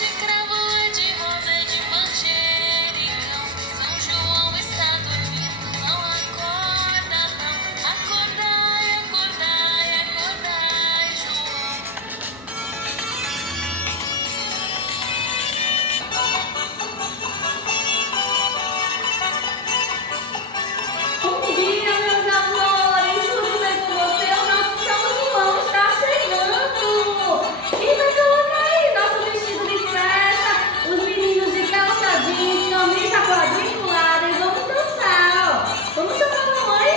de cravo, é de rosa, é de manjericão. São João está dormindo, não acorda não. Acordai, acordai, acordai, João. Bom dia, meus amores! Tudo bem com você? O nosso São João está chegando! E vai colocar aí nosso vestido de festa, os meninos de calça jeans, camisa quadriculada e vamos dançar, ó! Vamos chamar a mamãe?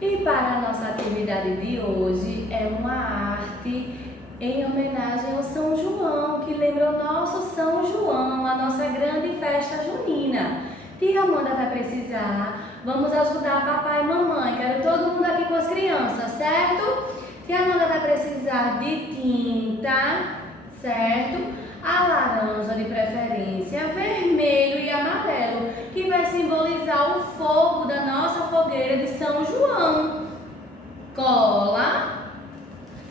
E para a nossa atividade de hoje é uma arte em homenagem ao São João, que lembra o nosso São João, a nossa grande festa junina. Tia Amanda vai precisar, vamos ajudar papai e mamãe, quero todo mundo aqui com as crianças, certo? Tia Amanda vai precisar de tinta, certo? A laranja de preferência, vermelho e amarelo, que vai simbolizar o fogo da nossa fogueira de São João. Cola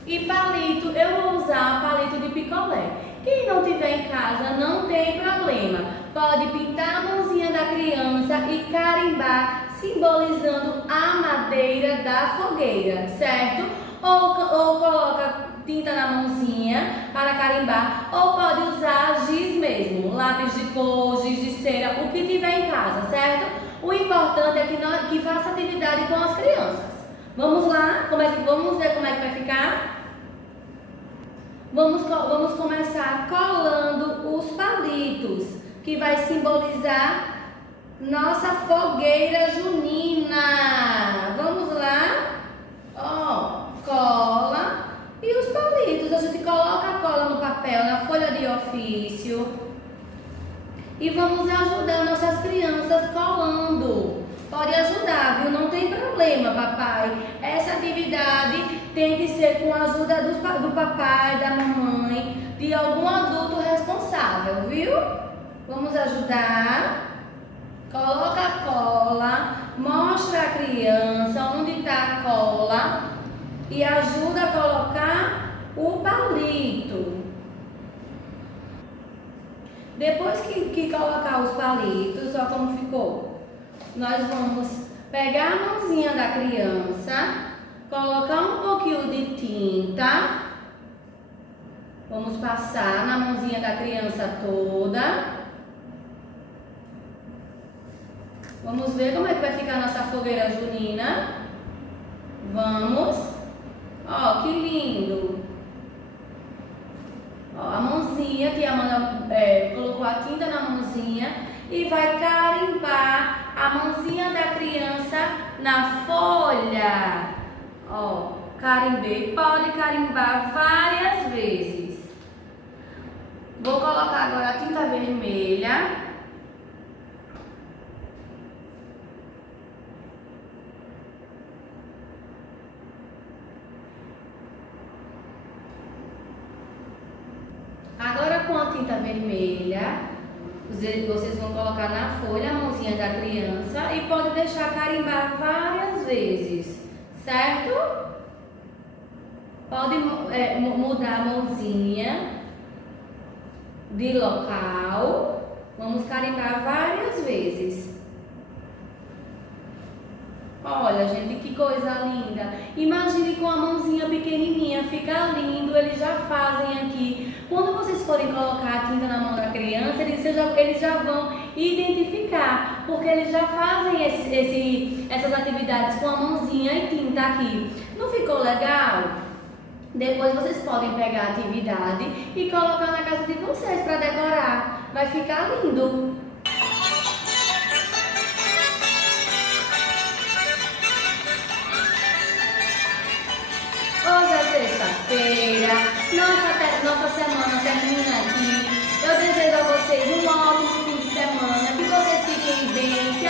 e palito, eu vou usar palito de picolé. Quem não tiver em casa, não tem problema. Pode pintar a mãozinha da criança e carimbar, simbolizando a madeira da fogueira, certo? Ou coloca tinta na mãozinha para carimbar, ou pode usar giz mesmo, lápis de cor, giz de cera, o que tiver em casa, certo? O importante é que faça atividade com as crianças. Vamos lá? Vamos ver como é que vai ficar? Vamos começar colando os palitos, que vai simbolizar nossa fogueira junina. Vamos lá? Ó, cola e os palitos. A gente coloca a cola no papel, na folha de ofício. E vamos ajudar nossas crianças colando. Pode ajudar, viu? Não tem problema, papai. Essa atividade tem que ser com a ajuda do papai, da mamãe, de algum adulto responsável, viu? Vamos ajudar. Coloca a cola, mostra a criança onde está a cola e ajuda a colocar o palito. Depois que colocar os palitos, olha como ficou. Nós vamos pegar a mãozinha da criança, colocar um pouquinho de tinta, vamos passar na mãozinha da criança toda. Vamos ver como é que vai ficar a nossa fogueira junina. Vamos. Ó, que lindo. Ó, a mãozinha, que a Amanda colocou a tinta na mãozinha e vai carimbar a mãozinha da criança na folha. Ó, carimbei. Pode carimbar várias vezes. Vou colocar agora a tinta vermelha. Agora com a tinta vermelha, vocês vão colocar na folha a mãozinha da criança e pode deixar carimbar várias vezes, certo? Pode mudar a mãozinha de local. Vamos carimbar várias vezes. Olha, gente, que coisa linda. Imagine com a mãozinha pequenininha, fica lindo. Eles já fazem aqui. Quando vocês forem colocar a tinta na mão da criança, eles já vão identificar, porque eles já fazem essas atividades com a mãozinha e tinta aqui. Não ficou legal? Depois vocês podem pegar a atividade e colocar na casa de vocês para decorar. Vai ficar lindo. Hoje é sexta-feira, nossa semana termina aqui. Eu desejo a vocês um ótimo fim de semana, que vocês fiquem bem, que